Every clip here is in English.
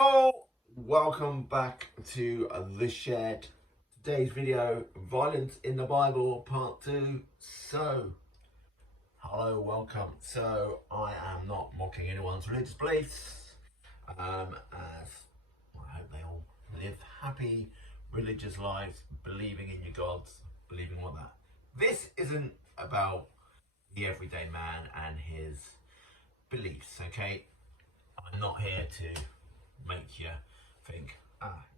Oh, welcome back to The Shed. Today's video, Violence in the Bible, part 2. Hello, welcome. I am not mocking anyone's religious beliefs, as I hope they all live happy, religious lives, believing in your gods, believing what that. This isn't about the everyday man and his beliefs, okay? I'm not here to make you think,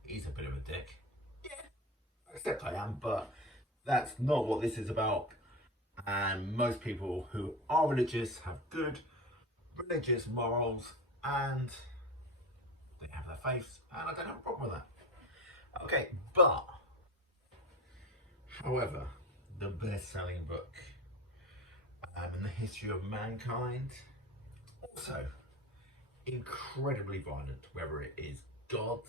he's a bit of a dick. Yeah, except I am, but that's not what this is about. And most people who are religious have good religious morals and they have their faiths, and I don't have a problem with that. Okay, but however, the best-selling book in the history of mankind, also incredibly violent, whether it is God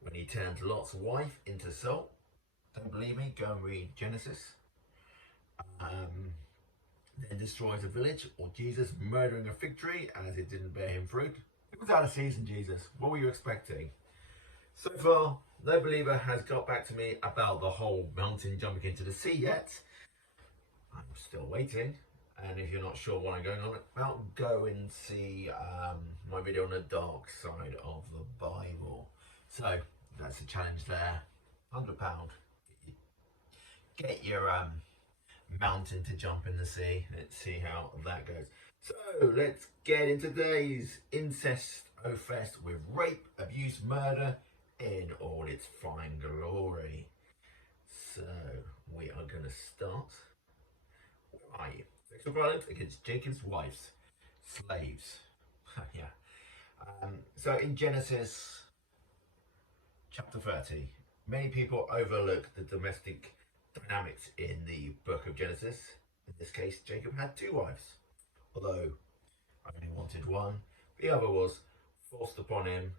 when he turns Lot's wife into salt. Don't believe me? Go and read Genesis. Then destroys a village, or Jesus murdering a fig tree as it didn't bear him fruit. It was out of season, Jesus. What were you expecting? So far, no believer has got back to me about the whole mountain jumping into the sea yet. I'm still waiting. And if you're not sure what I'm going on about, go and see my video on the dark side of the Bible. So that's a challenge there. £100. Get your mountain to jump in the sea. Let's see how that goes. So let's get into today's incest fest with rape, abuse, murder in all its fine glory. So we are going to start. Where are you? Sexual violence against Jacob's wives, slaves. Yeah. So in Genesis chapter 30, many people overlook the domestic dynamics in the book of Genesis. In this case, Jacob had 2 wives, although I only wanted one. The other was forced upon him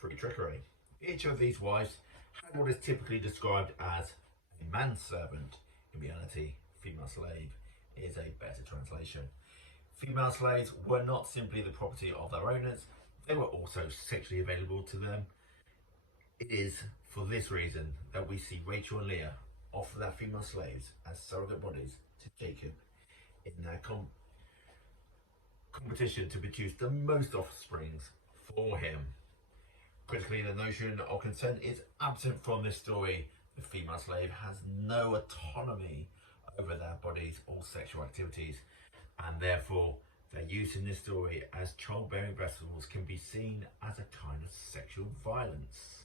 through trickery. Each of these wives had what is typically described as a manservant. In reality, female slave is a better translation. Female slaves were not simply the property of their owners, they were also sexually available to them. It is for this reason that we see Rachel and Leah offer their female slaves as surrogate bodies to Jacob in their competition to produce the most offsprings for him. Critically, the notion of consent is absent from this story. The female slave has no autonomy over their bodies or sexual activities, and therefore their use in this story as childbearing vessels can be seen as a kind of sexual violence.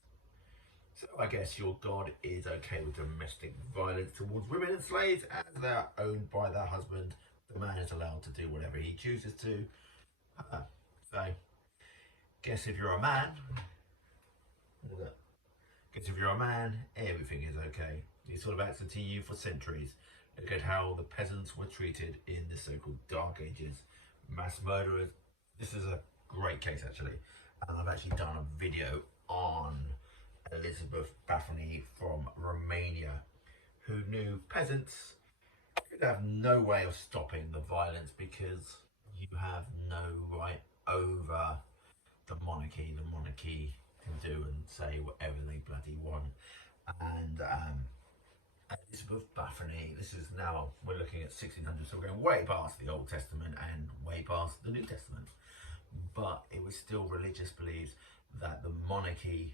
So I guess your God is okay with domestic violence towards women and slaves as they are owned by their husband. The man is allowed to do whatever he chooses to. So, guess if you're a man, everything is okay. These sort of acts continue for centuries. Look at how the peasants were treated in the so-called Dark Ages. Mass murderers. This is a great case actually, and I've actually done a video on Elizabeth Baffany from Romania, who knew peasants could have no way of stopping the violence because you have no right over the monarchy. The monarchy can do and say whatever they bloody want. And Elizabeth Baffany, this is now, we're looking at 1600, so we're going way past the Old Testament and way past the New Testament. But it was still religious beliefs that the monarchy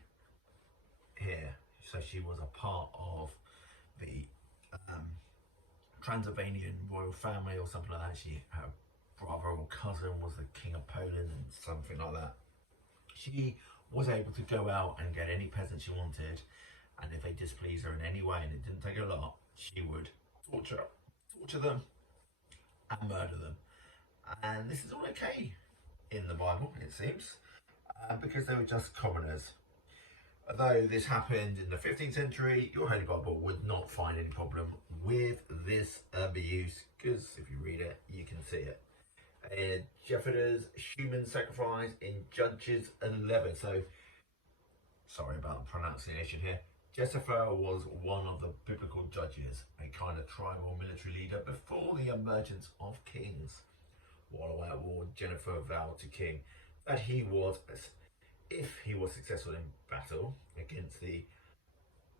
here, so she was a part of the Transylvanian royal family or something like that. Her brother or cousin was the King of Poland and something like that. She was able to go out and get any peasant she wanted, and if they displeased her in any way, and it didn't take a lot, she would torture them and murder them. And this is all okay in the Bible, it seems, because they were just commoners. Although this happened in the 15th century, your Holy Bible would not find any problem with this abuse, because if you read it, you can see it. Jephthah's human sacrifice in Judges 11. So, sorry about the pronunciation here. Jephthah was one of the biblical judges, a kind of tribal military leader before the emergence of kings. While away at war, Jephthah vowed to king that he was if he was successful in battle against the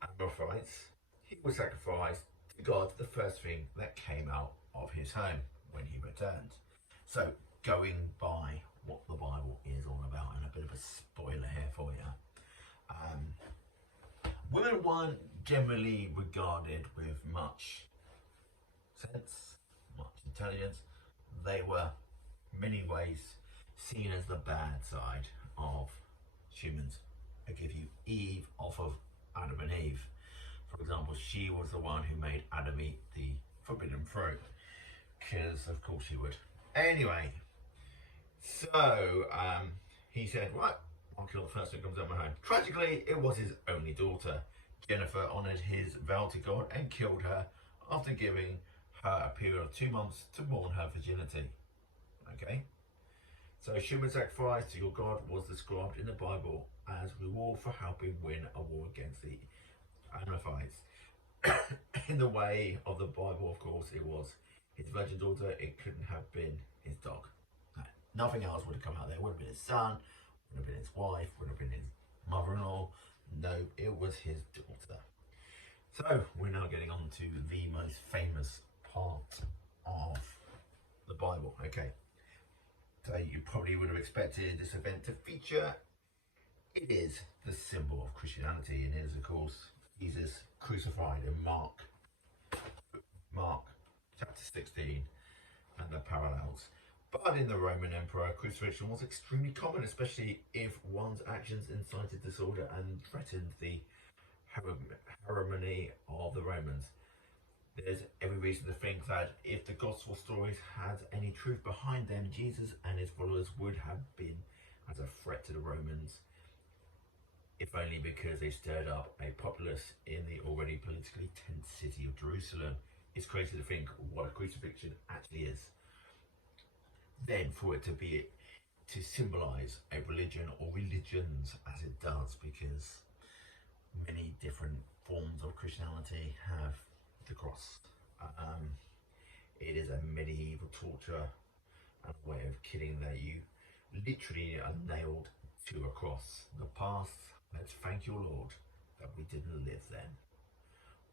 Amalekites, he would sacrifice to God the first thing that came out of his home when he returned. So, going by what the Bible is all about, and a bit of a spoiler here for you. Women weren't generally regarded with much sense, much intelligence. They were, in many ways, seen as the bad side of humans. I give you Eve off of Adam and Eve. For example, she was the one who made Adam eat the forbidden fruit, because of course she would. Anyway, so he said, right, I'll kill the first thing that comes out of my home. Tragically, it was his only daughter. Jennifer honoured his vow to God and killed her after giving her a period of 2 months to mourn her virginity. Okay? So human sacrifice to your God was described in the Bible as reward for helping win a war against the Amalekites. In the way of the Bible, of course, it was his virgin daughter. It couldn't have been his dog. No, nothing else would have come out there. It would have been his son, would have been his wife, would have been his mother-in-law. No, it was his daughter. So we're now getting on to the most famous part of the Bible. Okay, so you probably would have expected this event to feature. It is the symbol of Christianity, and it is, of course, Jesus crucified in Mark chapter 16 and the parallels. But in the Roman Emperor, crucifixion was extremely common, especially if one's actions incited disorder and threatened the harmony of the Romans. There's every reason to think that if the gospel stories had any truth behind them, Jesus and his followers would have been as a threat to the Romans, if only because they stirred up a populace in the already politically tense city of Jerusalem. It's crazy to think what a crucifixion actually is. Then for it to symbolize a religion, or religions as it does, because many different forms of Christianity have the cross. It is a medieval torture and a way of killing that you literally are nailed to a cross. The past, let's thank your Lord that we didn't live then.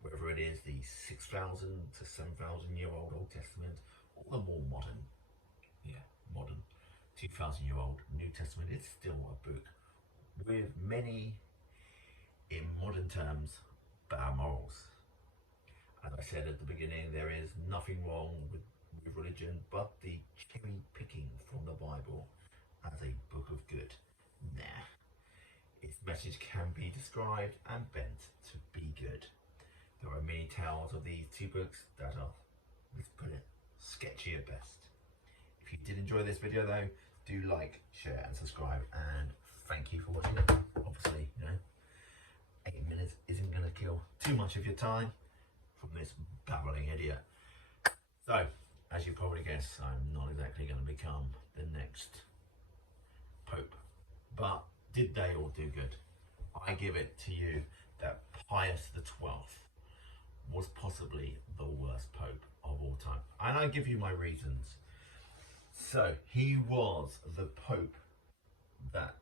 Whether it is the 6,000 to 7,000 year old Old Testament, or the more modern 2,000 year old New Testament, it's still a book with many, in modern terms, bad morals. As I said at the beginning, there is nothing wrong with religion but the cherry picking from the Bible as a book of good. Nah. Its message can be described and bent to be good. There are many tales of these two books that are, let's put it, sketchy at best. If you did enjoy this video though, do like, share and subscribe, and thank you for watching it. Obviously, 8 minutes isn't going to kill too much of your time from this babbling idiot. So, as you probably guessed, I'm not exactly going to become the next Pope. But did they all do good? I give it to you that Pius XII was possibly the worst Pope of all time. And I give you my reasons. So, he was the Pope that,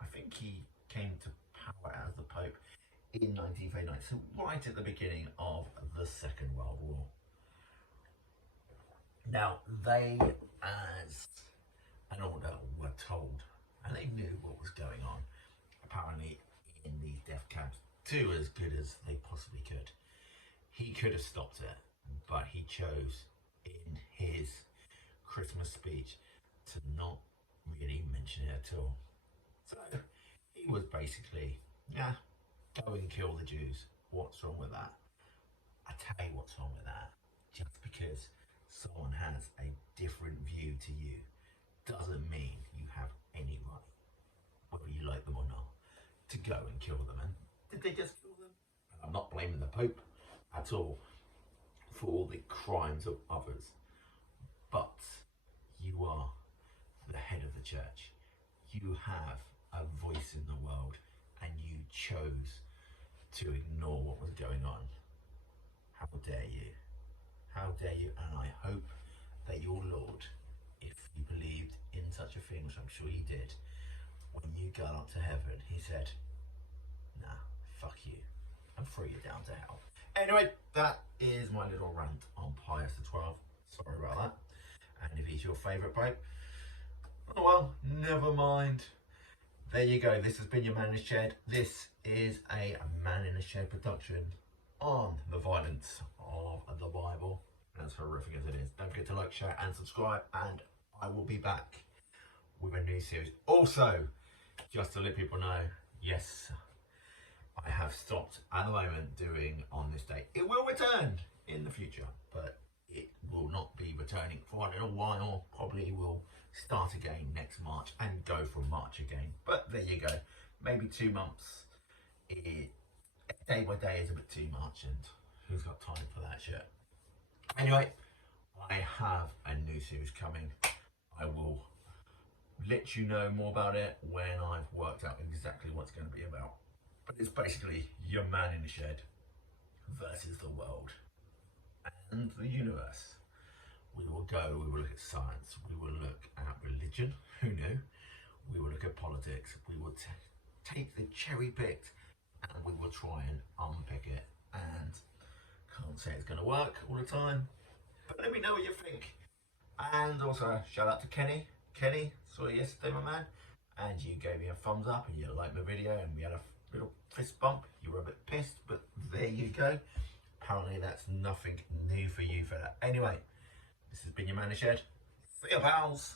I think he came to power as the Pope in 1939, so right at the beginning of the Second World War. Now, they, as an order, were told, and they knew what was going on, apparently in these death camps, do as good as they possibly could. He could have stopped it, but he chose in his Christmas speech to not really mention it at all. So he was basically, go and kill the Jews. What's wrong with that? I tell you what's wrong with that. Just because someone has a different view to you doesn't mean you have any right, whether you like them or not, to go and kill them. And did they just kill them? I'm not blaming the Pope at all for all the crimes of others, but you are the head of the church. You have a voice in the world, and you chose to ignore what was going on. How dare you? How dare you? And I hope that your Lord, if you believed in such a thing, which I'm sure you did, when you got up to heaven, he said, nah, fuck you, and threw you down to hell. Anyway, that is my little rant on Pius XII. Sorry about that. And if he's your favourite pope, oh well, never mind. There you go. This has been your Man in the Shed. This is a Man in the Shed production on the violence of the Bible. As horrific as it is. Don't forget to like, share and subscribe, and I will be back with a new series. Also, just to let people know, yes, I have stopped at the moment doing on this date. It will return in the future, but it will not be returning for a little while. Probably will start again next March and go from March again. But there you go. Maybe 2 months. Day by day is a bit too much, and who's got time for that shit? Anyway, I have a new series coming. I will let you know more about it when I've worked out exactly what it's going to be about. But it's basically your Man in the Shed versus the world and the universe. We will look at science, we will look at religion, who knew? We will look at politics, we will take the cherry picked and we will try and unpick it. And can't say it's going to work all the time, but let me know what you think. And also shout out to Kenny. Kenny, saw you yesterday, my man, and you gave me a thumbs up and you liked my video and we had a little fist bump. You were a bit pissed, but there you go. Apparently that's nothing new for you for that. Anyway, this has been your Man in the Shed. See ya, pals.